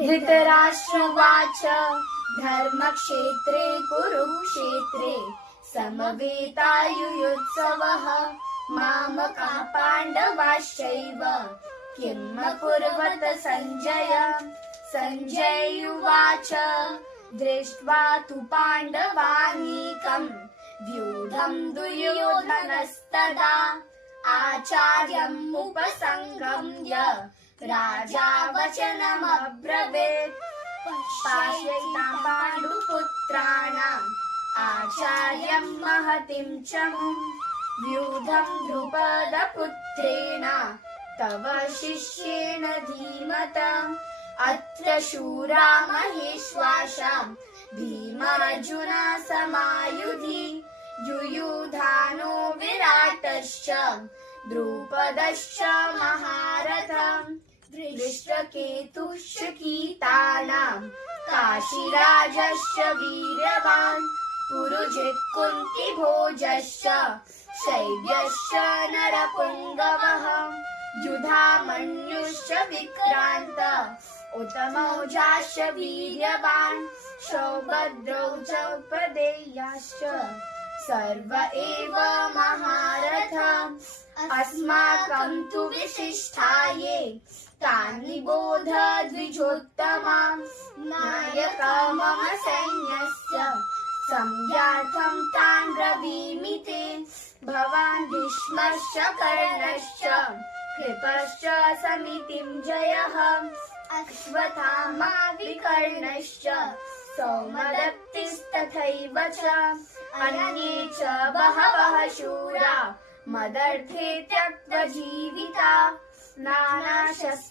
धृतराष्ट्रवाच धर्मक्षेत्रे कुरुक्षेत्रे समवेतायुयुत्सवः मामका पाण्डवाश्चैव किम् अकुर्वत सञ्जय। सञ्जय उवाच दृष्ट्वा तु पाण्डवानीकम् व्यूढम् दुर्योधनस्तदा आचार्यम् उपसङ्गम्य राजा वचनमब्रवीत् पाश्यतां पाण्डुपुत्राणाम् आचार्यम् महतिम् चमुम् व्यूढम् द्रुपदपुत्रेण तव शिष्येण धीमता अत्र शूरा महेश्वासा भीमार्जुना समायुधि युयुधानो विराटश्च द्रुपदश्च महारथम् दृष्टकेतुश्च कीतानाम् काशीराजश्च वीर्यवान् पुरुजित् कुन्तिभोजश्च शैब्यश्च नरपुङ्गवः युधामन्युश्च विक्रान्त उत्तमौजाश्च वीर्यवान् सौभद्रौ च उपदेयाश्च सर्व एव महारथा अस्माकं तु विशिष्टाये तानि बोध द्विजोत्तमा नायका मम सैन्यस्य संज्ञार्थं तान् ब्रवीमि ते भवान् भीष्मश्च कर्णश्च कृपश्च समितिं जयः अश्वत्थामा विकर्णश्च सौमदत्तिस्तथैव च अन्ये च बहवः शूरा मदर्थे त्यक्त्वा जीविता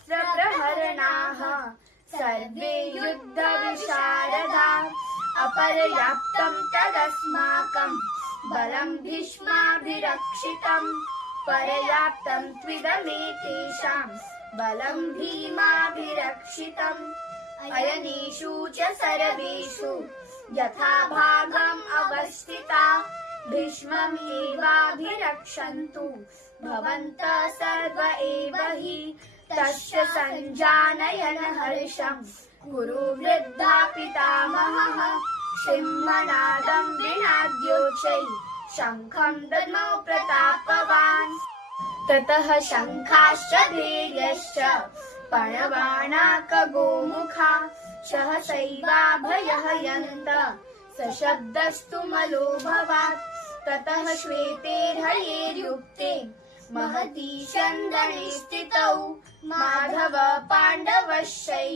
नानाशस्त्रप्रहरणाः सर्वे युद्धविशारदा अपर्याप्तं तदस्माकं बलं भीष्माभिरक्षितम् पर्याप्तं त्विदमेतेषां बलं भीमाभिरक्षितम् अयनेषु च सर्वेषु यथा भागम् अवस्थिता भीष्मम् एवाभिरक्षन्तु भवन्तः सर्व एव हि तस्य सञ्जानयन् हर्षम् कुरु वृद्धा पितामहः सिंहनादम् विनाद्योच्चै शङ्खम् दद्मौ प्रतापवान् ततः शङ्खाश्च भैर्यश्च पणवाणाकगोमुखा सहसैवाभयहयन्त सशब्दस्तु मलोभवात् ततः श्वेतैर्हयैर्युक्ते महती चन्दने स्थितौ माधव पाण्डवश्चैव